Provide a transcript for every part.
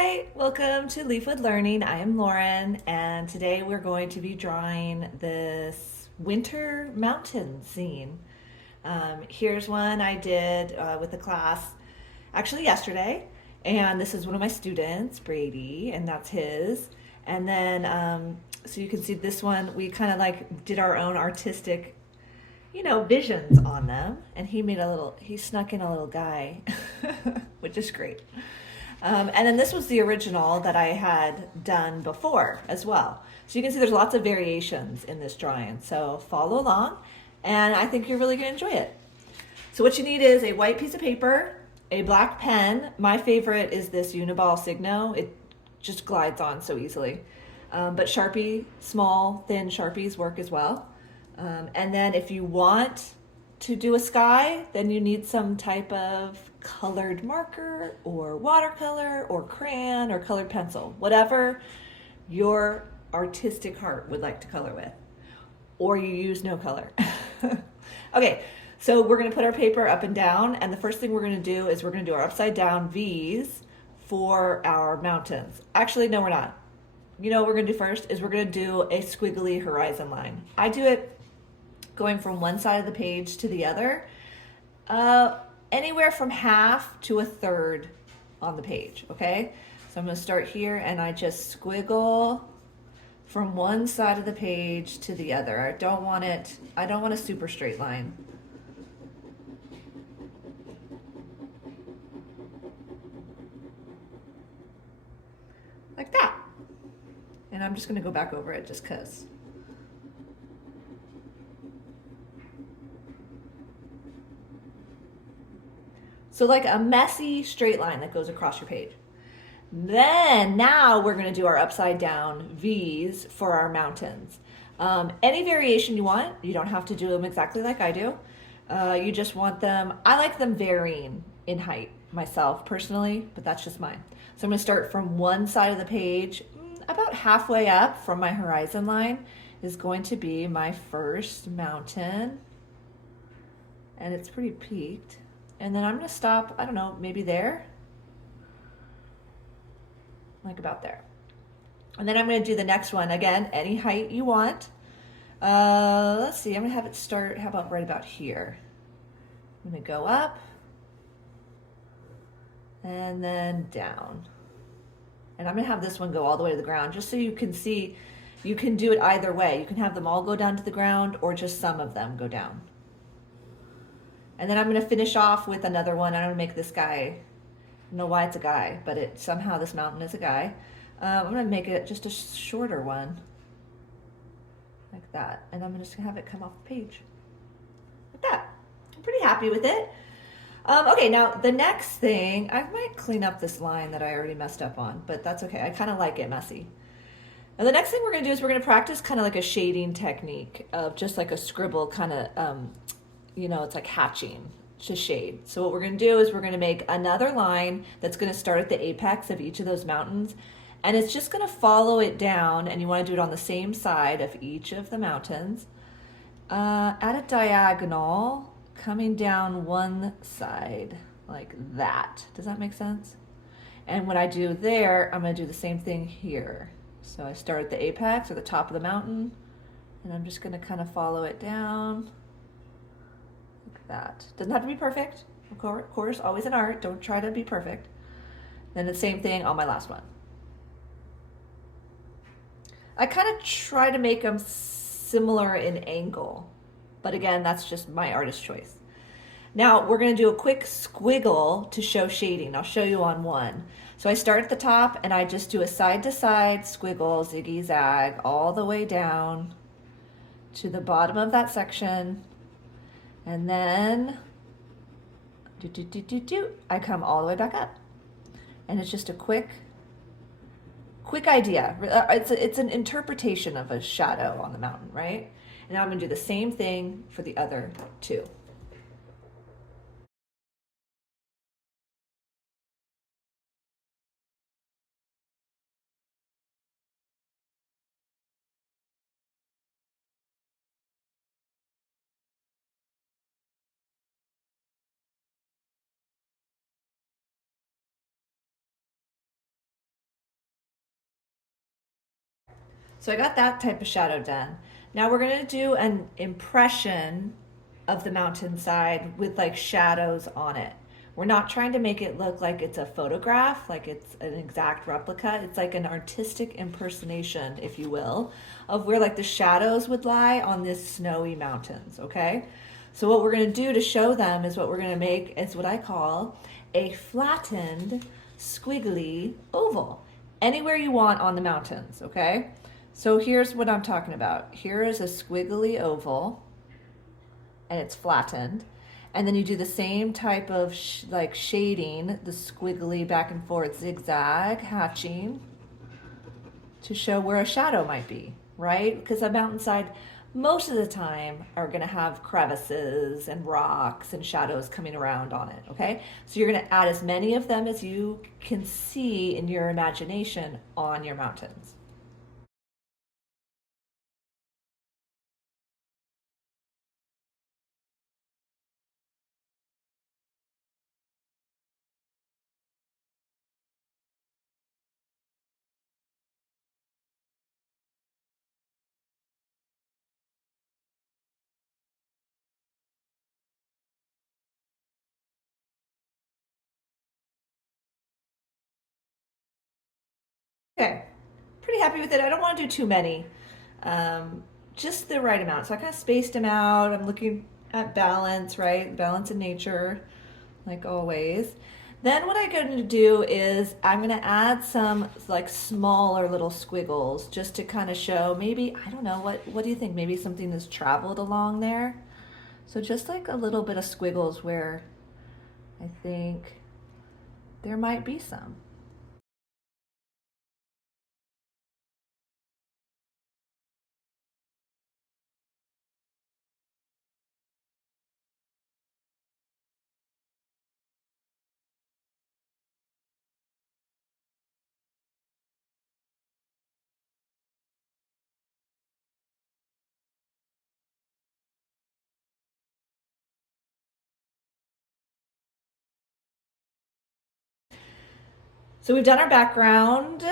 Hi, welcome to Leafwood Learning. I am Lauren, and today we're going to be drawing this winter mountain scene. Here's one I did with the class actually yesterday, and this is one of my students, Brady, and that's his. And then, so you can see this one, we kind of like did our own artistic, visions on them, and he snuck in a little guy, which is great. And then this was the original that I had done before as well. So you can see there's lots of variations in this drawing. So follow along, and I think you're really going to enjoy it. So what you need is a white piece of paper, a black pen. My favorite is this Uniball Signo. It just glides on so easily. But Sharpie, small, thin Sharpies work as well. And then if you want to do a sky, then you need some type of colored marker or watercolor or crayon or colored pencil, whatever your artistic heart would like to color with, or you use no color. Okay, so we're going to put our paper up and down, and the first thing we're going to do is we're going to do our upside down V's for our mountains. Actually, no, we're not. You know what we're going to do first is we're going to do a squiggly horizon line. I do it going from one side of the page to the other, anywhere from half to a third on the page, okay? So I'm gonna start here and I just squiggle from one side of the page to the other. I don't want a super straight line. Like that. And I'm just gonna go back over it just 'cause. So like a messy straight line that goes across your page. Then now we're gonna do our upside down V's for our mountains. Any variation you want, you don't have to do them exactly like I do. You just want them, I like them varying in height myself personally, but that's just mine. So I'm gonna start from one side of the page, about halfway up from my horizon line is going to be my first mountain. And it's pretty peaked. And then I'm gonna stop, I don't know, maybe there, like about there. And then I'm gonna do the next one, again, any height you want. Let's see, I'm gonna have it start, how about right about here? I'm gonna go up, and then down. And I'm gonna have this one go all the way to the ground, just so you can see, you can do it either way. You can have them all go down to the ground, or just some of them go down. And then I'm gonna finish off with another one. I'm gonna make this guy, I don't know why it's a guy, but somehow this mountain is a guy. I'm gonna make it just a shorter one, like that. And I'm just gonna have it come off the page, like that. I'm pretty happy with it. Okay, now the next thing, I might clean up this line that I already messed up on, but that's okay. I kind of like it messy. And the next thing we're gonna do is we're gonna practice kind of like a shading technique of just like a scribble kind of, it's like hatching to shade. So what we're gonna do is we're gonna make another line that's gonna start at the apex of each of those mountains, and it's just gonna follow it down, and you wanna do it on the same side of each of the mountains, at a diagonal, coming down one side, like that. Does that make sense? And what I do there, I'm gonna do the same thing here. So I start at the apex or the top of the mountain, and I'm just gonna kind of follow it down, that. Doesn't have to be perfect, of course, always an art, don't try to be perfect. Then the same thing on my last one. I kind of try to make them similar in angle, but again, that's just my artist choice. Now we're gonna do a quick squiggle to show shading. I'll show you on one. So I start at the top and I just do a side to side squiggle, ziggy zag, all the way down to the bottom of that section. And then, I come all the way back up. And it's just a quick idea. It's an interpretation of a shadow on the mountain, right? And now I'm gonna do the same thing for the other two. So I got that type of shadow done. Now we're gonna do an impression of the mountainside with like shadows on it. We're not trying to make it look like it's a photograph, like it's an exact replica. It's like an artistic impersonation, if you will, of where like the shadows would lie on this snowy mountains, okay? So what we're gonna do to show them is what we're gonna make is what I call a flattened squiggly oval anywhere you want on the mountains, okay? So here's what I'm talking about. Here is a squiggly oval and it's flattened. And then you do the same type of like shading, the squiggly back and forth zigzag hatching to show where a shadow might be, right? Because a mountainside most of the time are going to have crevices and rocks and shadows coming around on it, okay? So you're going to add as many of them as you can see in your imagination on your mountains. Okay, pretty happy with it. I don't want to do too many, um, just the right amount. So I kind of spaced them out. I'm looking at balance, right? Balance in nature, like always. Then what I'm going to do is I'm going to add some like smaller little squiggles just to kind of show maybe, I don't know, what do you think? Maybe something has traveled along there. So just like a little bit of squiggles where I think there might be some. So we've done our background.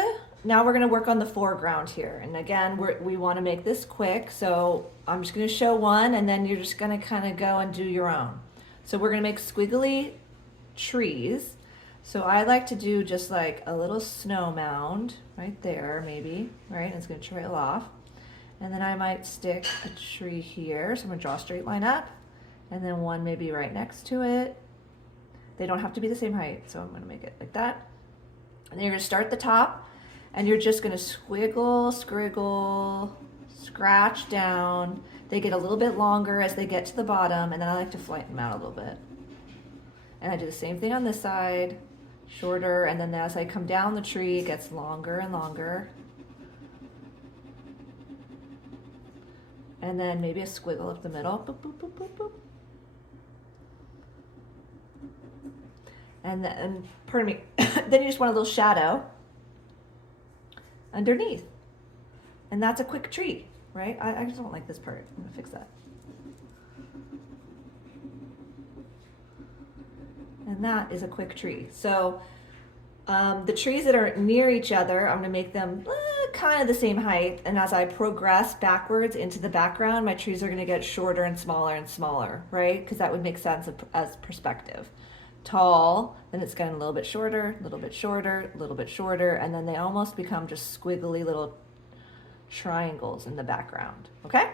Now we're gonna work on the foreground here. And again, we wanna make this quick. So I'm just gonna show one and then you're just gonna kind of go and do your own. So we're gonna make squiggly trees. So I like to do just like a little snow mound right there, maybe, right? And it's gonna trail off. And then I might stick a tree here. So I'm gonna draw a straight line up and then one maybe right next to it. They don't have to be the same height. So I'm gonna make it like that. And then you're gonna start at the top and you're just gonna squiggle, scriggle, scratch down. They get a little bit longer as they get to the bottom, and then I like to flatten them out a little bit. And I do the same thing on this side, shorter, and then as I come down the tree, it gets longer and longer. And then maybe a squiggle up the middle. Boop, boop, boop, boop, boop. And then, pardon me, then you just want a little shadow underneath. And that's a quick tree, right? I just don't like this part. I'm gonna fix that. And that is a quick tree. So the trees that are near each other, I'm gonna make them kind of the same height. And as I progress backwards into the background, my trees are gonna get shorter and smaller, right? Because that would make sense as perspective. Tall, then it's getting a little bit shorter, a little bit shorter, a little bit shorter, and then they almost become just squiggly little triangles in the background, okay?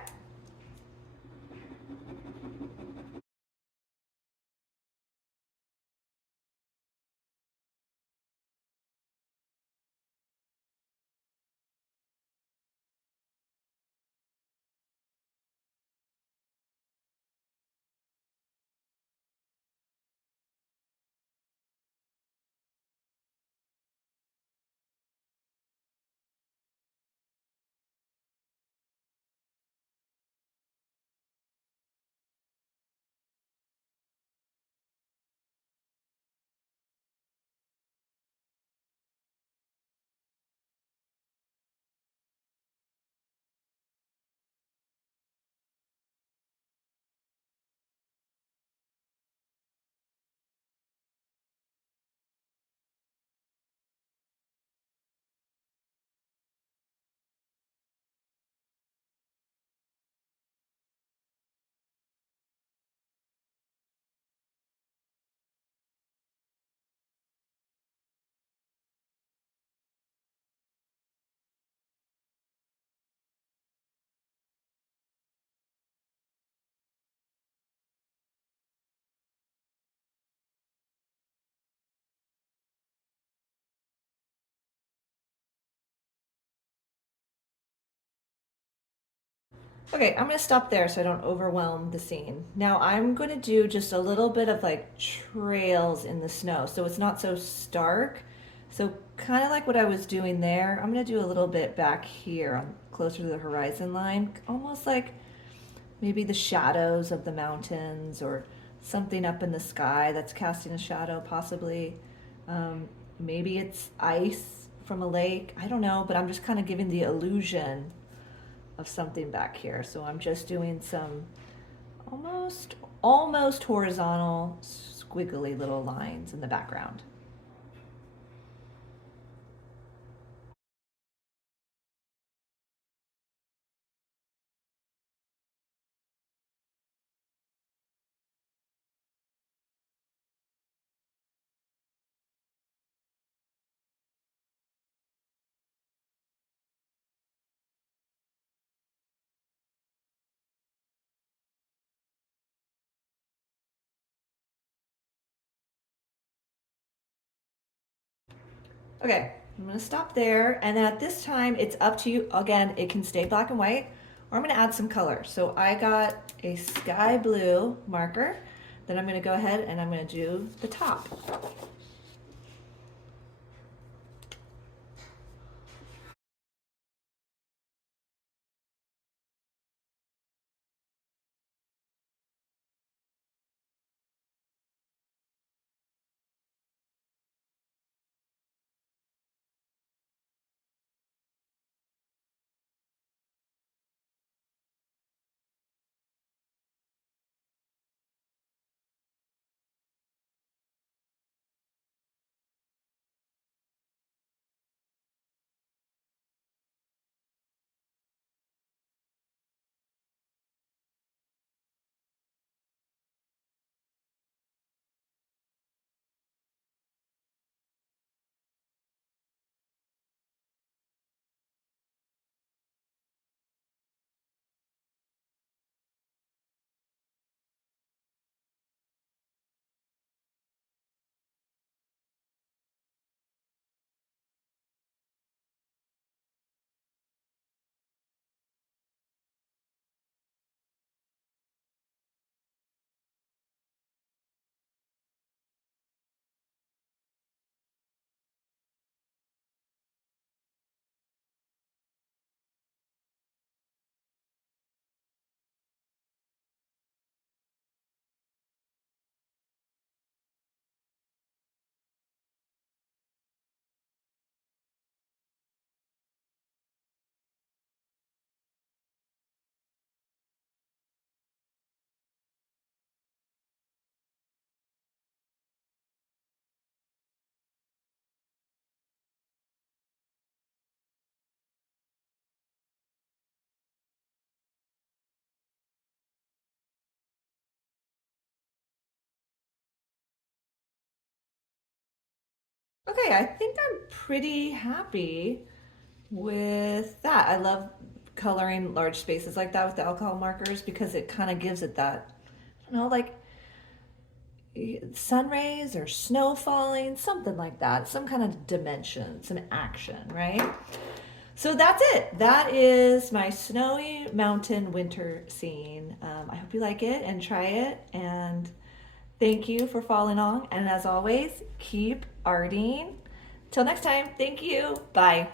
Okay, I'm gonna stop there so I don't overwhelm the scene. Now I'm gonna do just a little bit of like trails in the snow so it's not so stark. So kind of like what I was doing there, I'm gonna do a little bit back here on closer to the horizon line, almost like maybe the shadows of the mountains or something up in the sky that's casting a shadow possibly. Maybe it's ice from a lake, I don't know, but I'm just kind of giving the illusion of something back here. So I'm just doing some almost horizontal squiggly little lines in the background. Okay, I'm gonna stop there, and at this time it's up to you. Again, it can stay black and white, or I'm gonna add some color. So I got a sky blue marker, then I'm gonna go ahead and I'm gonna do the top. Okay, I think I'm pretty happy with that. I love coloring large spaces like that with the alcohol markers because it kind of gives it that, I don't know, like sun rays or snow falling, something like that, some kind of dimension, some action, right? So that's it. That is my snowy mountain winter scene. I hope you like it and try it. And thank you for following along. And as always, keep arting. Till next time, thank you. Bye.